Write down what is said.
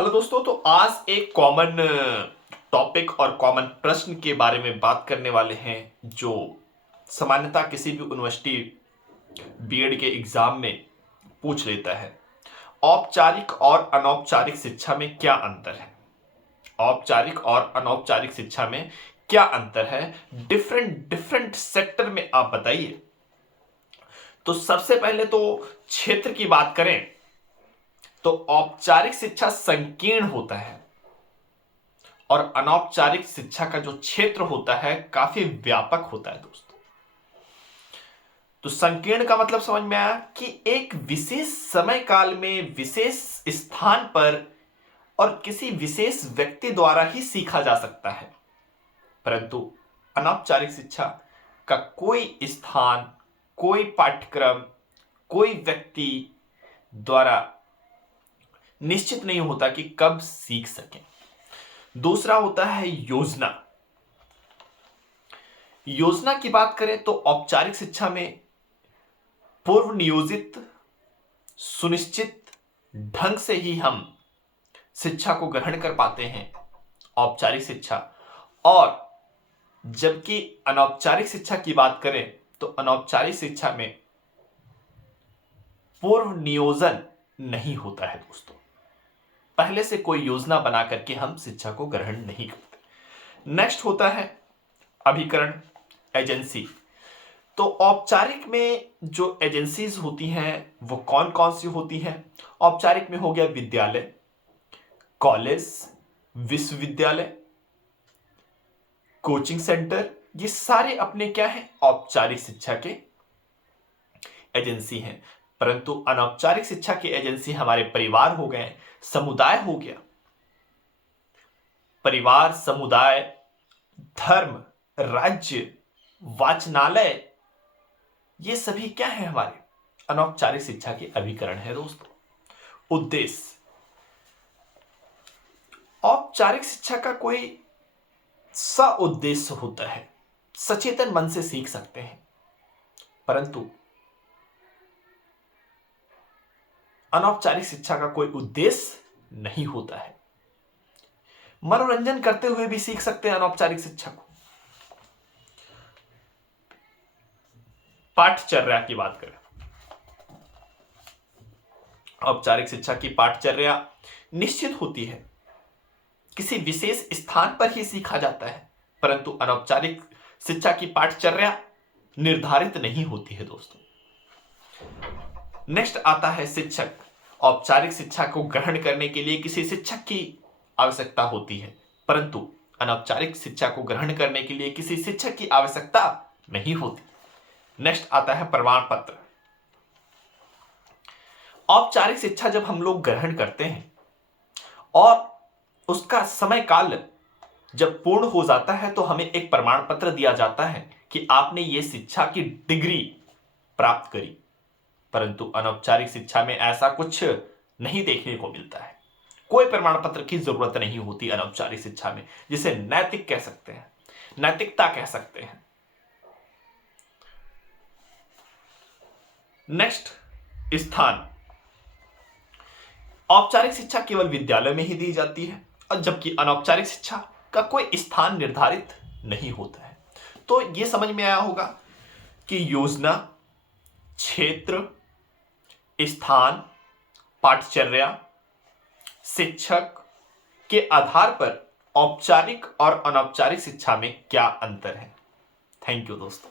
Hello दोस्तों, तो आज एक कॉमन टॉपिक और कॉमन प्रश्न के बारे में बात करने वाले हैं जो सामान्यतः किसी भी यूनिवर्सिटी बीएड के एग्जाम में पूछ लेता है। औपचारिक और अनौपचारिक शिक्षा में क्या अंतर है? औपचारिक और अनौपचारिक शिक्षा में क्या अंतर है? डिफरेंट डिफरेंट सेक्टर में आप बताइए। तो सबसे पहले तो क्षेत्र की बात करें तो औपचारिक शिक्षा संकीर्ण होता है और अनौपचारिक शिक्षा का जो क्षेत्र होता है काफी व्यापक होता है दोस्तों। तो संकीर्ण का मतलब समझ में आया कि एक विशेष समय काल में विशेष स्थान पर और किसी विशेष व्यक्ति द्वारा ही सीखा जा सकता है, परंतु अनौपचारिक शिक्षा का कोई स्थान, कोई पाठ्यक्रम, कोई व्यक्ति द्वारा निश्चित नहीं होता कि कब सीख सकें। दूसरा होता है योजना। योजना की बात करें तो औपचारिक शिक्षा में पूर्व नियोजित सुनिश्चित ढंग से ही हम शिक्षा को ग्रहण कर पाते हैं औपचारिक शिक्षा, और जबकि अनौपचारिक शिक्षा की बात करें तो अनौपचारिक शिक्षा में पूर्व नियोजन नहीं होता है दोस्तों। पहले से कोई योजना बना करके हम शिक्षा को ग्रहण नहीं करते। नेक्स्ट होता है अभिकरण एजेंसी। तो औपचारिक में जो एजेंसीज होती हैं वो कौन कौन सी होती हैं? औपचारिक में हो गया विद्यालय, कॉलेज, विश्वविद्यालय, कोचिंग सेंटर, ये सारे अपने क्या है? औपचारिक शिक्षा के एजेंसी हैं। परंतु अनौपचारिक शिक्षा की एजेंसी हमारे परिवार हो गए, समुदाय हो गया। परिवार, समुदाय, धर्म, राज्य, वाचनालय, ये सभी क्या है? हमारे अनौपचारिक शिक्षा के अभिकरण है दोस्तों। उद्देश्य, औपचारिक शिक्षा का कोई सा उद्देश्य होता है, सचेतन मन से सीख सकते हैं, परंतु अनौपचारिक शिक्षा का कोई उद्देश्य नहीं होता है। मनोरंजन करते हुए भी सीख सकते हैं अनौपचारिक शिक्षा को। पाठचर्या की बात करें, औपचारिक शिक्षा की पाठचर्या निश्चित होती है, किसी विशेष स्थान पर ही सीखा जाता है, परंतु अनौपचारिक शिक्षा की पाठचर्या निर्धारित नहीं होती है दोस्तों। नेक्स्ट आता है शिक्षक। औपचारिक शिक्षा को ग्रहण करने के लिए किसी शिक्षक की आवश्यकता होती है, परंतु अनौपचारिक शिक्षा को ग्रहण करने के लिए किसी शिक्षक की आवश्यकता नहीं होती। नेक्स्ट आता है प्रमाण पत्र। औपचारिक शिक्षा जब हम लोग ग्रहण करते हैं और उसका समय काल जब पूर्ण हो जाता है तो हमें एक प्रमाण पत्र दिया जाता है कि आपने ये शिक्षा की डिग्री प्राप्त करी। परंतु अनौपचारिक शिक्षा में ऐसा कुछ नहीं देखने को मिलता है। कोई प्रमाण पत्र की जरूरत नहीं होती अनौपचारिक शिक्षा में, जिसे नैतिक कह सकते हैं, नैतिकता कह सकते हैं। नेक्स्ट, स्थान। औपचारिक शिक्षा केवल विद्यालय में ही दी जाती है, और जबकि अनौपचारिक शिक्षा का कोई स्थान निर्धारित नहीं होता है। तो यह समझ में आया होगा कि योजना, क्षेत्र, स्थान, पाठचर्या, शिक्षक के आधार पर औपचारिक और अनौपचारिक शिक्षा में क्या अंतर है। थैंक यू दोस्तों।